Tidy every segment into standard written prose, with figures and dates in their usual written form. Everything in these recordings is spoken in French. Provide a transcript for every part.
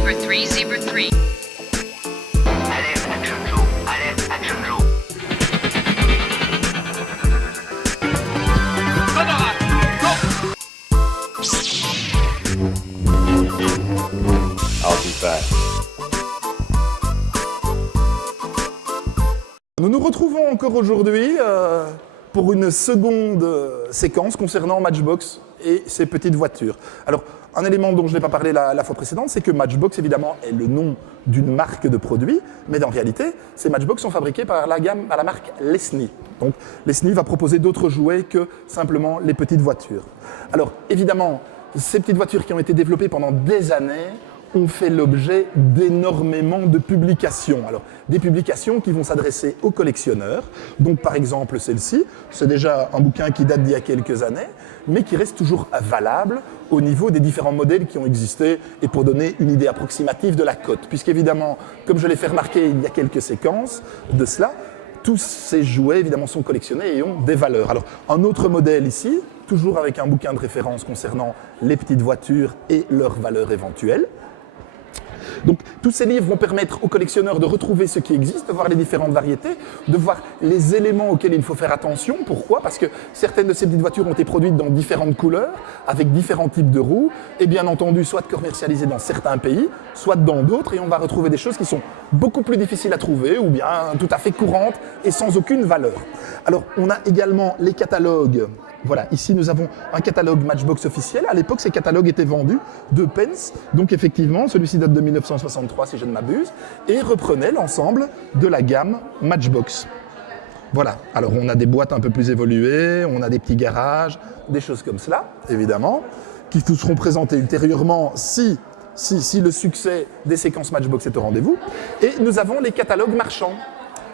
Zebra 3, Zebra 3. Alerte Action Joe. Alerte Action Joe. I'll be back. Nous nous retrouvons encore aujourd'hui pour une seconde séquence concernant Matchbox et ses petites voitures. Alors, un élément dont je n'ai pas parlé la fois précédente, c'est que Matchbox, évidemment, est le nom d'une marque de produits, mais en réalité, ces Matchbox sont fabriqués par la marque Lesney. Donc, Lesney va proposer d'autres jouets que simplement les petites voitures. Alors, évidemment, ces petites voitures qui ont été développées pendant des années ont fait l'objet d'énormément de publications. Alors, des publications qui vont s'adresser aux collectionneurs. Donc, par exemple, celle-ci, c'est déjà un bouquin qui date d'il y a quelques années, mais qui reste toujours valable au niveau des différents modèles qui ont existé et pour donner une idée approximative de la cote. Puisqu'évidemment, comme je l'ai fait remarquer il y a quelques séquences de cela, tous ces jouets, évidemment, sont collectionnés et ont des valeurs. Alors, un autre modèle ici, toujours avec un bouquin de référence concernant les petites voitures et leurs valeurs éventuelles. Donc, tous ces livres vont permettre aux collectionneurs de retrouver ce qui existe, de voir les différentes variétés, de voir les éléments auxquels il faut faire attention. Pourquoi ? Parce que certaines de ces petites voitures ont été produites dans différentes couleurs, avec différents types de roues, et bien entendu, soit commercialisées dans certains pays, soit dans d'autres, et on va retrouver des choses qui sont beaucoup plus difficiles à trouver, ou bien tout à fait courantes et sans aucune valeur. Alors, on a également les catalogues. Voilà, ici nous avons un catalogue Matchbox officiel. À l'époque, ces catalogues étaient vendus 2 pence. Donc effectivement, celui-ci date de 1963 si je ne m'abuse, et reprenait l'ensemble de la gamme Matchbox. Voilà, alors on a des boîtes un peu plus évoluées, on a des petits garages, des choses comme cela, évidemment, qui vous seront présentées ultérieurement si le succès des séquences Matchbox est au rendez-vous. Et nous avons les catalogues marchands.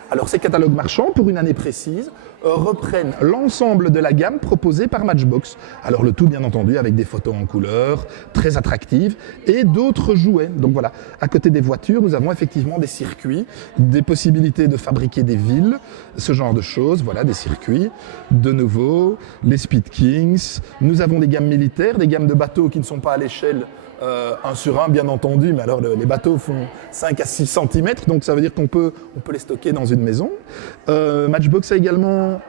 Alors ces catalogues marchands, pour une année précise, reprennent l'ensemble de la gamme proposée par Matchbox. Alors le tout bien entendu avec des photos en couleur, très attractives, et d'autres jouets. Donc voilà, à côté des voitures, nous avons effectivement des circuits, des possibilités de fabriquer des villes, ce genre de choses, voilà, des circuits. De nouveau, les Speed Kings, nous avons des gammes militaires, des gammes de bateaux qui ne sont pas à l'échelle 1 sur 1 bien entendu, mais alors les bateaux font 5 à 6 cm, donc ça veut dire qu'on peut les stocker dans une maison. Matchbox a également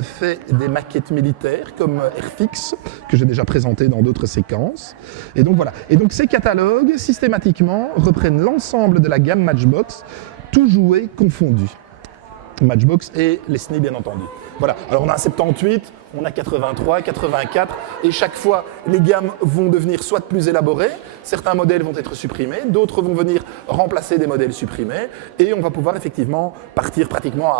fait des maquettes militaires comme Airfix, que j'ai déjà présenté dans d'autres séquences. Et donc voilà. Et donc ces catalogues, systématiquement, reprennent l'ensemble de la gamme Matchbox, tous jouets confondus. Matchbox et Lesney bien entendu. Voilà, alors on a un 78, on a 83, 84, et chaque fois les gammes vont devenir soit plus élaborées, certains modèles vont être supprimés, d'autres vont venir remplacer des modèles supprimés, et on va pouvoir effectivement partir pratiquement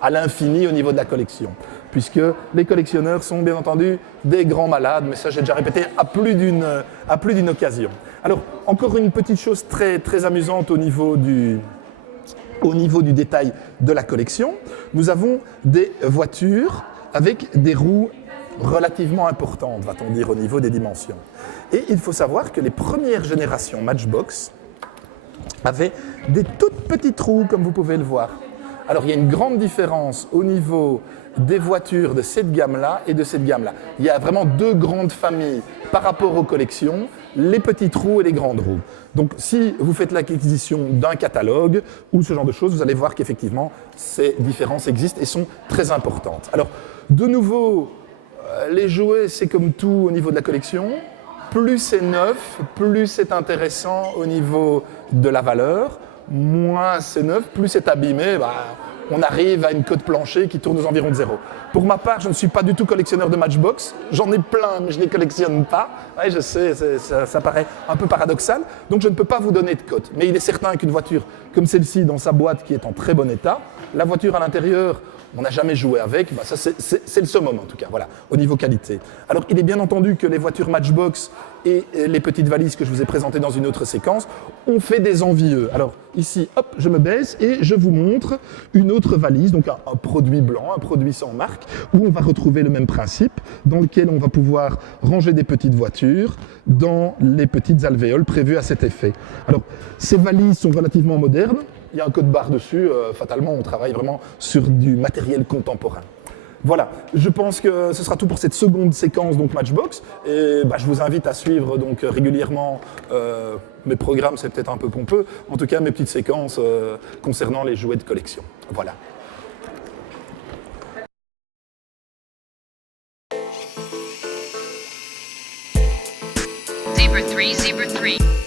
à l'infini au niveau de la collection. Puisque les collectionneurs sont bien entendu des grands malades, mais ça j'ai déjà répété à plus d'une occasion. Alors encore une petite chose très, très amusante au niveau du détail de la collection, nous avons des voitures avec des roues relativement importantes, va-t-on dire, au niveau des dimensions. Et il faut savoir que les premières générations Matchbox avaient des toutes petites roues, comme vous pouvez le voir. Alors, il y a une grande différence au niveau des voitures de cette gamme-là et de cette gamme-là. Il y a vraiment 2 grandes familles par rapport aux collections, les petites roues et les grandes roues. Donc, si vous faites l'acquisition d'un catalogue ou ce genre de choses, vous allez voir qu'effectivement, ces différences existent et sont très importantes. Alors, de nouveau, les jouets, c'est comme tout au niveau de la collection. Plus c'est neuf, plus c'est intéressant au niveau de la valeur. Moins c'est neuf, plus c'est abîmé, on arrive à une cote plancher qui tourne aux environs de 0. Pour ma part, je ne suis pas du tout collectionneur de Matchbox. J'en ai plein, mais je ne les collectionne pas. Ouais, je sais, ça paraît un peu paradoxal. Donc je ne peux pas vous donner de cote. Mais il est certain qu'une voiture comme celle-ci, dans sa boîte qui est en très bon état, la voiture à l'intérieur, on n'a jamais joué avec, ça c'est le summum en tout cas, voilà, au niveau qualité. Alors il est bien entendu que les voitures Matchbox et les petites valises que je vous ai présentées dans une autre séquence ont fait des envieux. Alors ici, hop, je me baisse et je vous montre une autre valise, donc un produit blanc, un produit sans marque, où on va retrouver le même principe, dans lequel on va pouvoir ranger des petites voitures dans les petites alvéoles prévues à cet effet. Alors ces valises sont relativement modernes. Il y a un code barre dessus, fatalement on travaille vraiment sur du matériel contemporain. Voilà, je pense que ce sera tout pour cette seconde séquence donc Matchbox. Et je vous invite à suivre donc régulièrement mes programmes, c'est peut-être un peu pompeux, en tout cas mes petites séquences concernant les jouets de collection. Voilà. Zebra 3, Zebra 3.